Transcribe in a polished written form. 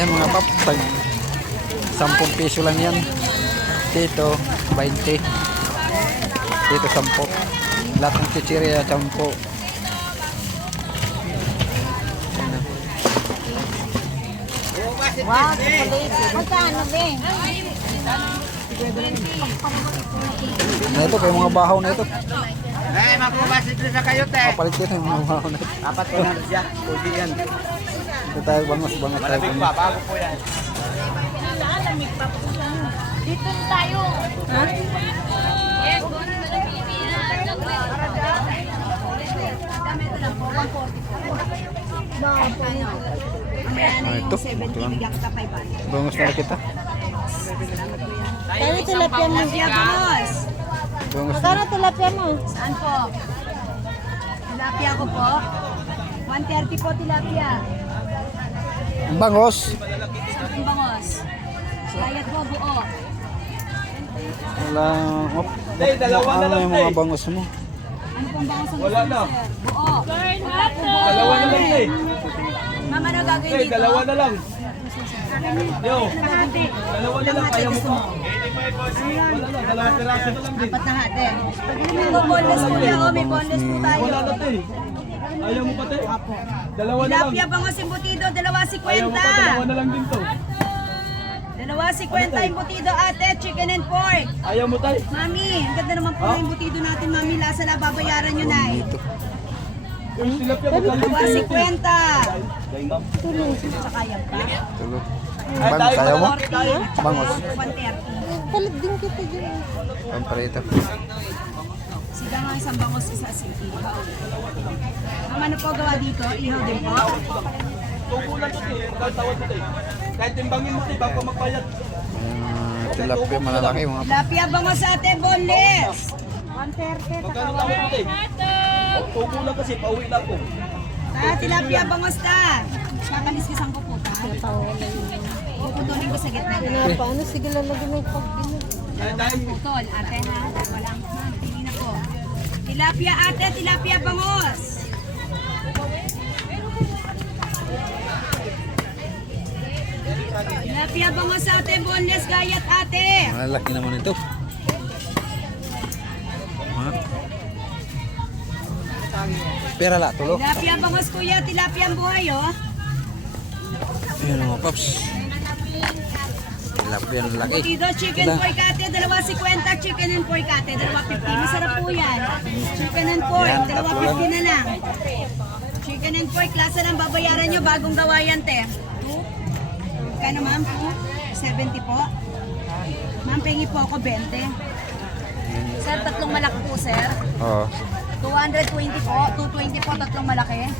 Yan mga pap, tag 10 piso lang yan. Dito, 20. Dito, 10. Lahat ng chichirya, 10. Wow, chocolate. Magkano din? Na ito, kayo mga bahaw na ito. Eh, magbukas ito sa kayo, te. Kapalit ko na yung mga bahaw na ito. Apat ko na siya. Tubig yan. Ito tayo, bangas tayo. Bago po yan. Dito na tayo. Ha? Yes, Ito, bangas na kita. Kaya tilapia mo. Bangas na. Magkano tilapia mo? Saan po? Tilapia ko po. 130 po tilapia. Ang bangos. Ang bangos. Bayad po buo. Wala. Ano yung mga bangos mo? Ano pong bangos ang gusto mo, sir? Buo. Dalawa na lang, eh. Mama, ano gagawin Eh, dito? dalawa na lang. Yo, Hati. dalawa na lang. Ayaw mo pa. Wala na, dalawang piraso na lang din. Apat na hati. Ito, boneless po na. Oh, may boneless po tayo. Wala na, te. Ayaw mo pa, te? Dalawa na lang. Tilapia bangos embutido, dalawa Ayaw mo pa, dalawa 50. na lang din to. Dalawa 50 embutido ate, chicken and pork. Ayaw mo, tay? Mami, ang ganda naman po ng embutido natin, mami. Lasa na babayaran nyo na eh. Yung tilapia, magkano Dalawa yung 50. Ay, ma'am. Saka yan pa. Tulog. Ay, Bang, tayo kaya mo? malaki tayo. Bangos. 130. Palit din kita dyan. Pamparito. Siga nga isang bangos, isa sige. Ma'am, ano po gawa dito? Ihaw din po. Tubo lang to, te. Kahit tawad mo, te. Kahit timbangin mo, te, bago magbayad. Tilapia malalaki mga pap. Tilapia bangos ate, boneless. 130. Magkano tawad mo, te? Tubo lang kasi, pauwi lang po. Tilapia bangos ta. Kakaliskisan ko po ta. Puputulin ko sa gitna. Paano? Sige, lalagyan ng pag-ino. Putol, ate ha. Walang, ma'am, tingin na po. Tilapia ate, tilapia bangos. Tilapia bangos ate, boneless gayat ate. Malalaki naman ito. Ha? Pera la, tulo. Tilapia bangos kuya, tilapia ang buhay oh. Ayan mga paps. Tilapia ang laki. Butido, chicken pork ate, dalawa 50, chicken and pork ate, dalawa 50. Masarap po yan. Chicken and pork, Yan, dalawa tatlo lang. 50 na lang. Chicken and pork, klasa lang babayaran nyo, bagong gawa yan te. Kano ma'am? 70 po. Ma'am, pengi po ako 20. Sir, tatlong malaki po sir. Oo. 220 po, 220 po, tatlong malaki.